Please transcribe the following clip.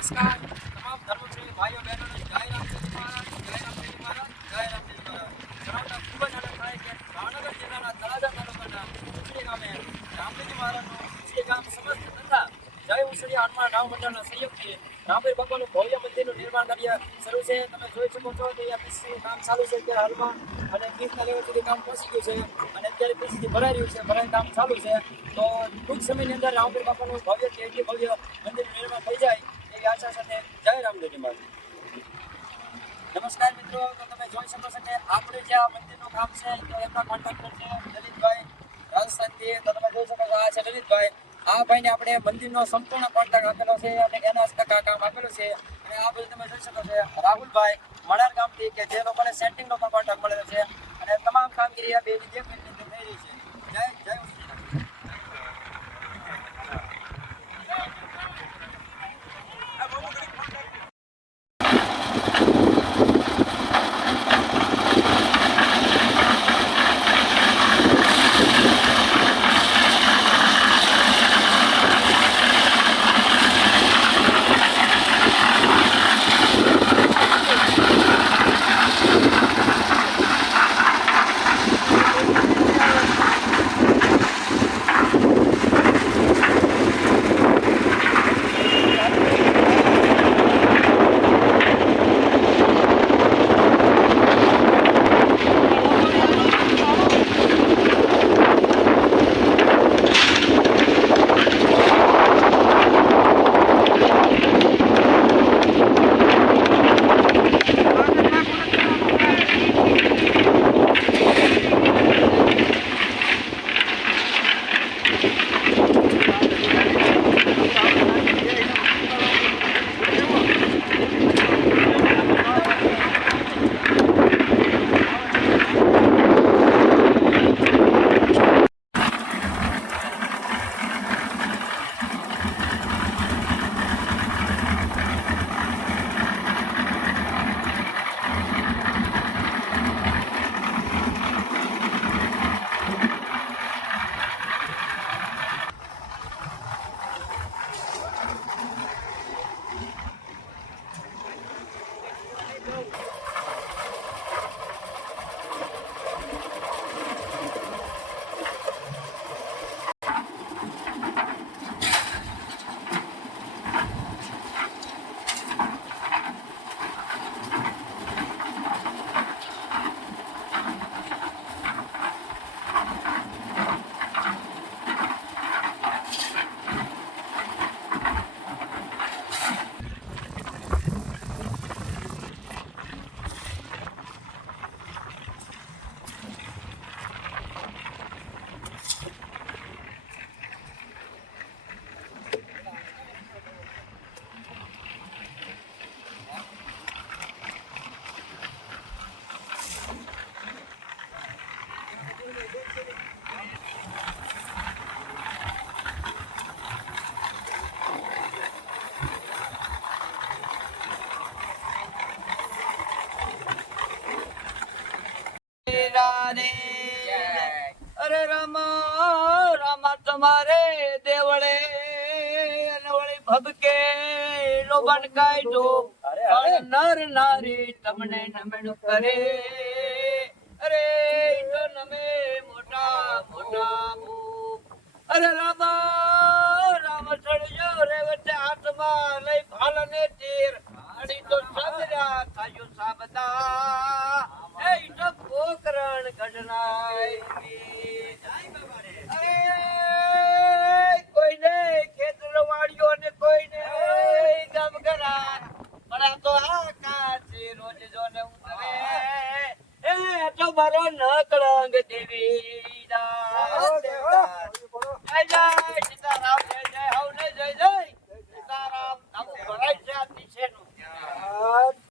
નમસ્કાર તમામ ધર્મપ્રેમી ભાઈઓ બહેનોને જય રામદેવજી મહારાજ, જય રામદેવજી મહારાજ, જય રામદેવજી મહારાજ. જણાવતા ખૂબ જ આનંદ થાય કે ભાવનગર જિલ્લાના તળાજા તાલુકાના ઉછળી ગામે રામદેવજી મહારાજનું ઉછળી ગામ સમસ્ત તથા જય ઉછળી હનુમાન રામ મંડળના સહયોગથી રામદેવ ભગવાનનું ભવ્ય મંદિરનું નિર્માણ કાર્ય શરૂ છે. તમે જોઈ શકો છો કે પીસીસીનું કામ ચાલુ છે અત્યારે હાલમાં, અને 20ના લેવલ સુધી કામ પહોંચી ગયું છે અને અત્યારે પીસીસી ભરાઈ રહ્યું છે, ભરાઈ કામ ચાલુ છે. તો ટૂંક સમયની અંદર રામદેવ બાપાનું ભવ્ય કે ભવ્ય મંદિરનું નિર્માણ થઈ જાય એવી આશા સાથે જય રામદેવજી મહારાજ. નમસ્કાર મિત્રો, તો તમે જોઈ શકો છો કે આપણે જે આ મંદિરનું કામ છે તો એમના કોન્ટ્રાક્ટર છે લલિતભાઈ રાજસ્થાનથી. તો તમે જોઈ શકો છો આ છે લલિતભાઈ. આ ભાઈને આપણે મંદિરનો સંપૂર્ણ કોન્ટ્રાક્ટ આપેલો છે અને એના ટકા કામ આપેલું છે. અને આ બધું તમે જોઈ શકો છો રાહુલભાઈ મણાર ગામથી કે જે લોકોને સેટિંગનો પણ કોન્ટ્રાક્ટ મળેલો છે અને તમામ કામગીરી આ બેની દેખરેખની અંદર થઈ રહી છે. જય જય અરે રામા રામા તમારે દેવળે વળી ભબકે લોબન કાઢો નર નારી તમને નમણું કરે. અરે તો નમે મોટા મોટા અરે રામા રામ ચડ્યો રે વચ્ચે હાથમાં લઈ ભાલને તીર અડી તો સાબરા થાયો સાબદા એ તો પોકરણ ગઢનાય કોઈને ખેતરવાડીઓ ને કોઈને ગામ ઘરા પણ આ તો આકાશ રોજ જોને ઉતરે એ તો મારો નકળંગ દેવી